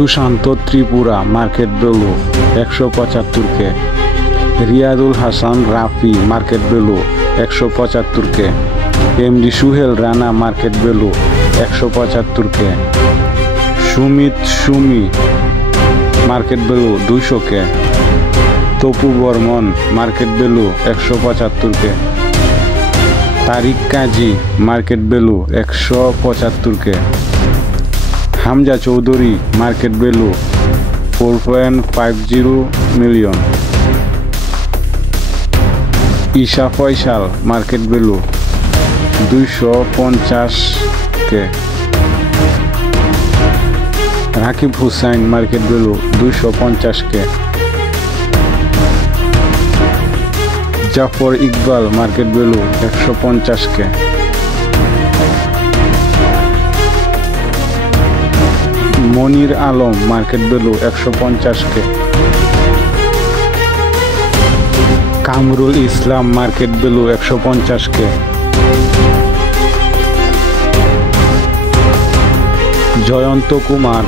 Sushant Tripura market value 175K। Riadul Hasan Rafi market value 175K। MD Suhel Rana market value 175K। Sumit Sumi market value 200K। Tapu Barman market value 175K। Tariq Kazi market value 175K। Hamza Chowdhury market value 4.50 million. Isha Faisal market value 250K। Rakib Hussain market value 250K। Jafar Iqbal market value 150K। Monir Alam market value 150K। Kamrul Islam market value 150K। Joyonto Kumar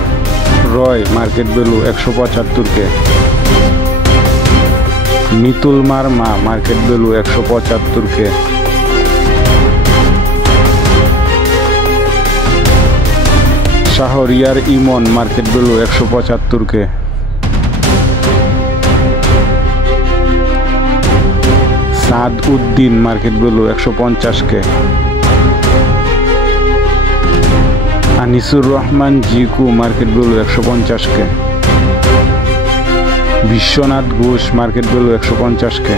Roy market value 175K। Mitul Marma market value 175K। Shahriar Emon market value 175K। Saad Uddin market value 150K। Anisur Rahman Jiku market value 150K। Bishwanath Ghosh market value 150K।